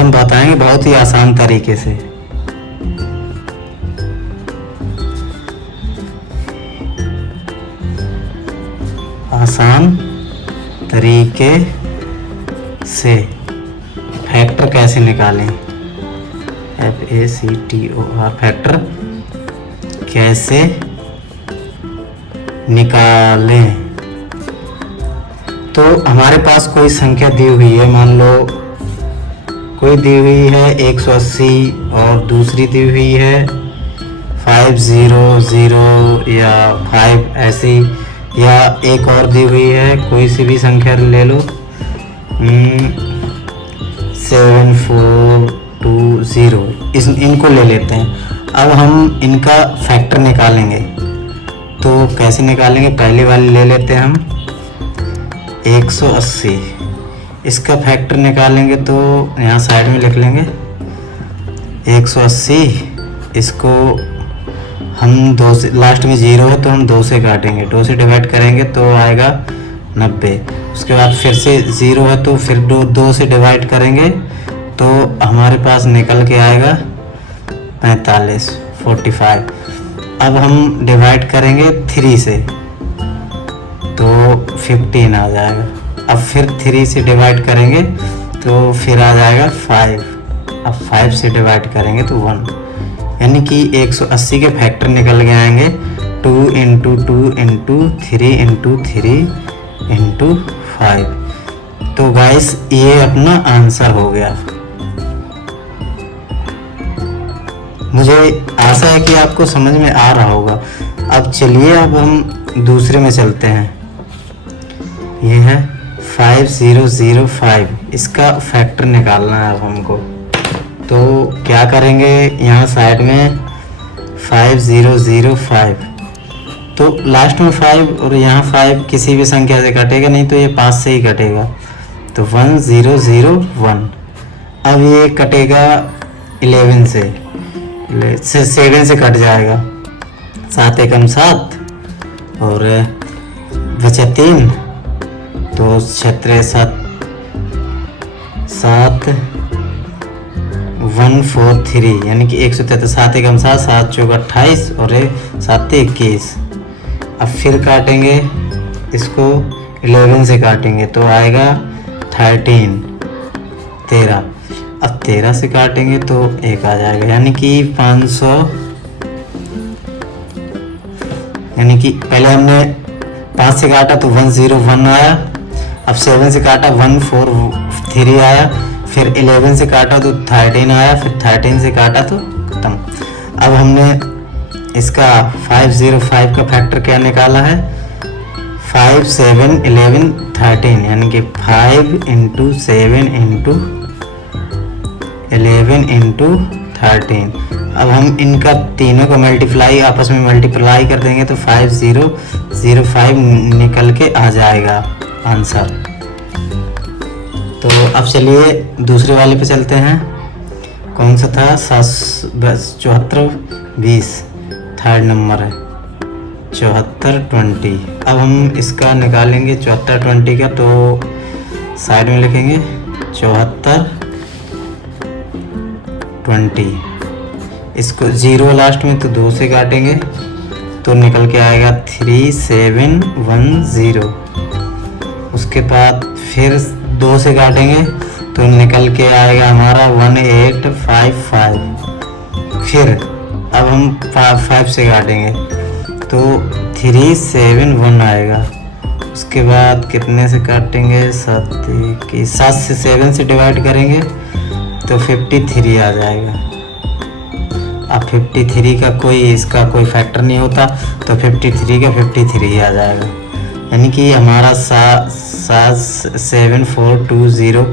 हम बताएंगे बहुत ही आसान तरीके से। आसान तरीके से फैक्टर कैसे निकालें, FACTOR फैक्टर कैसे निकालें। तो हमारे पास कोई संख्या दी हुई है, मान लो कोई दी हुई है 180 और दूसरी दी हुई है 500 या 5 ऐसी, या एक और दी हुई है कोई सी भी संख्या ले लो 7420, इनको ले लेते हैं। अब हम इनका फैक्टर निकालेंगे, तो कैसे निकालेंगे, पहली वाली ले लेते हैं हम 180, इसका फैक्टर निकालेंगे तो यहाँ साइड में लिख लेंगे 180, इसको हम 2 से, लास्ट में 0 है तो हम 2 से काटेंगे, 2 से डिवाइड करेंगे तो आएगा 90। उसके बाद फिर से 0 है तो फिर 2 से डिवाइड करेंगे तो हमारे पास निकल के आएगा 45। अब हम डिवाइड करेंगे 3 से तो 15 आ जाएगा। अब फिर 3 से डिवाइड करेंगे तो फिर आ जाएगा 5। अब 5 से डिवाइड करेंगे तो 1, यानी कि 180 के फैक्टर निकल के आएंगे 2 × 2 × 3 × 3 × 5। तो गाइस ये अपना आंसर हो गया। मुझे आशा है कि आपको समझ में आ रहा होगा। अब चलिए अब हम दूसरे में चलते हैं। ये है 5005, इसका फैक्टर निकालना है अब हमको। तो क्या करेंगे, यहाँ साइड में 5005, तो लास्ट में 5 और यहाँ 5 किसी भी संख्या से कटेगा, नहीं तो ये 5 से ही कटेगा, तो 1001। अब ये कटेगा 11 से 7 से कट जाएगा, 7 एकम 7 और बचा 3, तो 7 143, यानी कि 143, 7 एकम 7, 7 चौक 28 और 7 21। अब फिर काटेंगे इसको 11 से काटेंगे तो आएगा 13। अब 13 से काटेंगे तो 1 आ जाएगा, यानी कि 500, यानी कि पहले हमने 5 से काटा तो 101 आया, अब 7 से काटा 143 आया, फिर 11 से काटा तो 13 आया, फिर 13 से काटा तो खत्म। अब हमने इसका 505 का फैक्टर क्या निकाला है, 5 7 11 13, यानी कि 5 × 7 × 11 × 13। अब हम इनका तीनों का आपस में मल्टीप्लाई कर देंगे तो 5005 निकल के आ जाएगा आंसर। तो अब चलिए दूसरे वाले पे चलते हैं। कौन सा था, 7420, थर्ड नंबर है 7420। अब हम इसका निकालेंगे 7420 का, तो साइड में लिखेंगे 7420, इसको 0 लास्ट में तो 2 से काटेंगे तो निकल के आएगा 3710। उसके बाद फिर 2 से काटेंगे तो निकल के आएगा हमारा 1855। फिर अब हम 5 से काटेंगे तो 371 आएगा। उसके बाद कितने से काटेंगे, 7 से 7 से डिवाइड करेंगे तो 53 आ जाएगा। अब 53 का इसका कोई फैक्टर नहीं होता तो 53 का 53 आ जाएगा, यानी कि हमारा 7420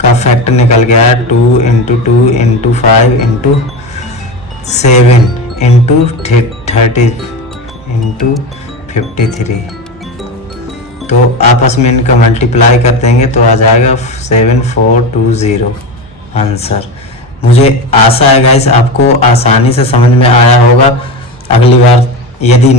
का फैक्टर निकल गया है 2 × 2 × 5 × 7 × 30 × 53। तो आपस में इनका मल्टीप्लाई कर देंगे तो आ जाएगा 7420 आंसर। मुझे आशा है गाइस आपको आसानी से समझ में आया होगा। अगली बार यदि